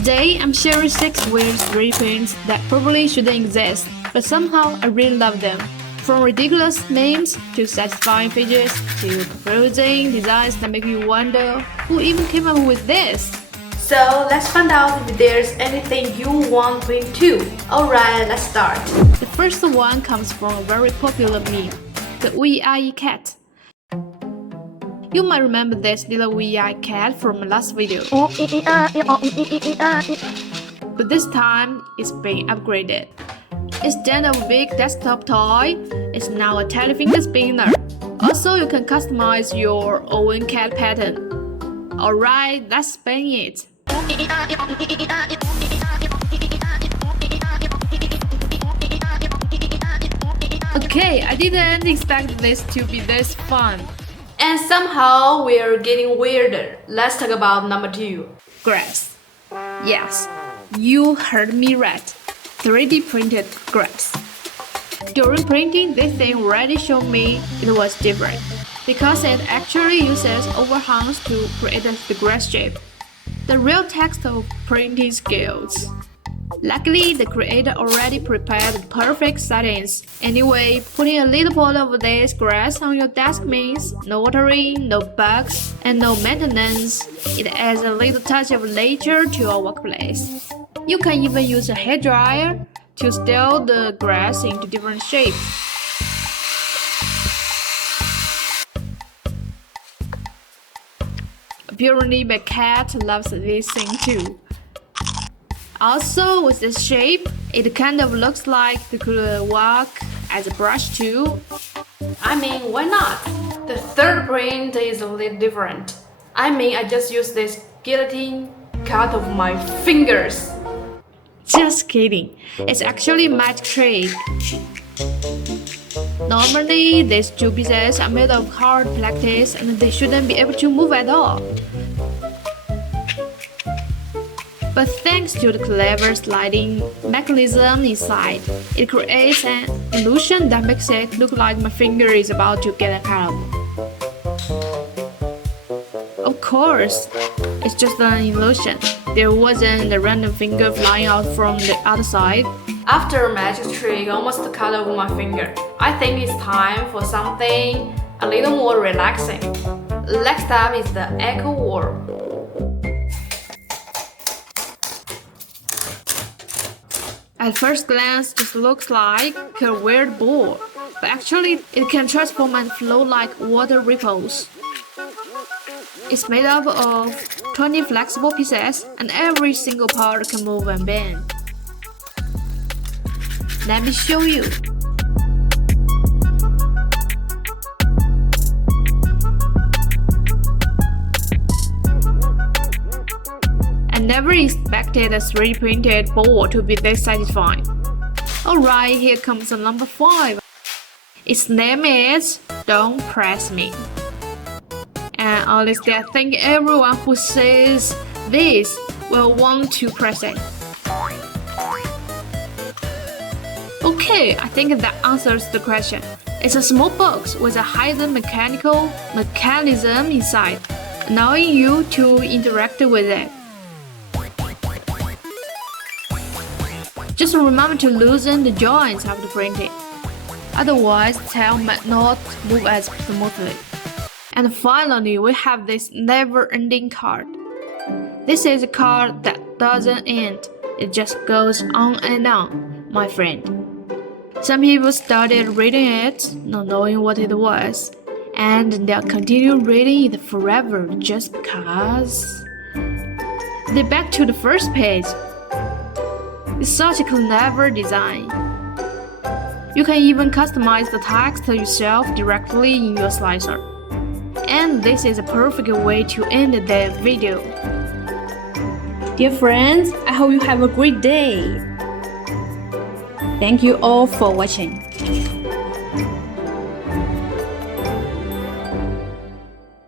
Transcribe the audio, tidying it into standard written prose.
Today, I'm sharing 6 weird 3D prints that probably shouldn't exist, but somehow I really love them. From ridiculous memes to satisfying features to confusing designs that make you wonder who even came up with this. So let's find out if there's anything you want to print too. Alright, let's start. The first one comes from a very popular meme, the Wee-Eye cat. You might remember this little Wee-Eye cat from my last video. But this time, it's been upgraded. Instead of a big desktop toy, it's now a telefinger spinner. Also, you can customize your own cat pattern. Alright, let's spin it. Okay, I didn't expect this to be this fun. And somehow we're getting weirder. Let's talk about number 2. Grass. Yes, you heard me right. 3D printed grass. During printing, this thing already showed me it was different because it actually uses overhangs to create the grass shape. The real test of printing skills. Luckily, the creator already prepared the perfect settings. Anyway, putting a little pot of this grass on your desk means no watering, no bugs, and no maintenance. It adds a little touch of nature to your workplace. You can even use a hairdryer to steal the grass into different shapes. Apparently, my cat loves this thing too. Also, with this shape, it kind of looks like it could work as a brush too. I mean, why not? The third print is a little different. I just use this guillotine cut of my fingers. Just kidding, it's actually a magic trick. Normally, these 2 pieces are made of hard plastic and they shouldn't be able to move at all. But thanks to the clever sliding mechanism inside, it creates an illusion that makes it look like my finger is about to get cut off. Of course, it's just an illusion. There wasn't a random finger flying out from the other side. After a magic trick almost cut off my finger, I think it's time for something a little more relaxing. Next up is the Echo Wall. At first glance, it looks like a weird ball, but actually it can transform and flow like water ripples. It's made up of 20 flexible pieces, and every single part can move and bend. Let me show you. I never expected a 3D printed ball to be this satisfying. Alright, here comes number 5. Its name is Don't Press Me. And honestly, I think everyone who sees this will want to press it. Okay, I think that answers the question. It's a small box with a hidden mechanical mechanism inside, allowing you to interact with it. Just remember to loosen the joints after printing. Otherwise, the tail might not move as smoothly. And finally, we have this never-ending card. This is a card that doesn't end. It just goes on and on, my friend. Some people started reading it, not knowing what it was, and they'll continue reading it forever just because. Then back to the first page. It's such a clever design. You can even customize the text yourself directly in your slicer. And this is a perfect way to end the video. Dear friends, I hope you have a great day. Thank you all for watching.